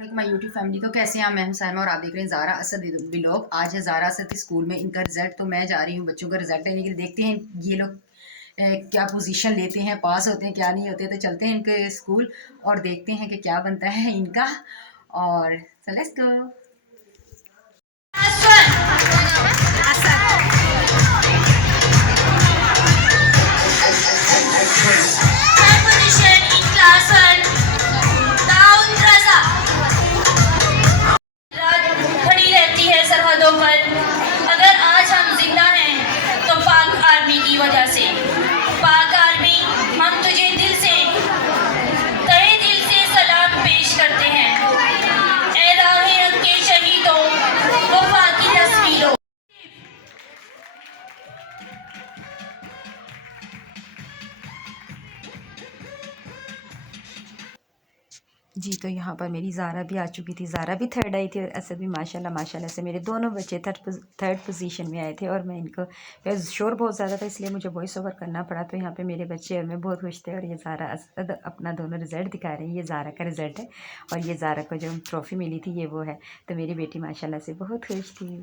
My YouTube family. तो कैसे हैं मैं हूं साइमा और आप देख रहे हैं ज़ारा असद व्लॉग। आज है ज़ारा असद स्कूल में इनका रिजल्ट, तो मैं जा रही हूं बच्चों का रिजल्ट लेने के लिए। देखते हैं ये लोग क्या पोजीशन लेते हैं, पास होते हैं क्या नहीं होते। तो चलते हैं इनके स्कूल और देखते हैं कि क्या बनता है इनका। और so let's go। खड़ी रहती है सरहदों पर। अगर आज हम जिंदा हैं तो पाक आर्मी की वजह से। पाक आर्मी, हम तुझे दिल से, तहे दिल से सलाम पेश करते हैं। ए राहे हक के शहीदों, वफा की तस्वीरों। जी, तो यहाँ पर मेरी ज़ारा भी आ चुकी थी। ज़ारा भी थर्ड आई थी और असद भी माशाल्लाह माशाल्लाह से मेरे दोनों बच्चे थर्ड पोजीशन में आए थे। और मैं इनको शोर बहुत ज़्यादा था इसलिए मुझे वॉइस ओवर करना पड़ा। तो यहाँ पे मेरे बच्चे और मैं बहुत खुश थे। और ये ज़ारा असद अपना दोनों रिज़ल्ट दिखा रही हैं। ये ज़ारा का रिज़ल्ट है और ये ज़ारा को जो ट्रॉफ़ी मिली थी ये वो है। तो मेरी बेटी माशाल्लाह से बहुत खुश थी।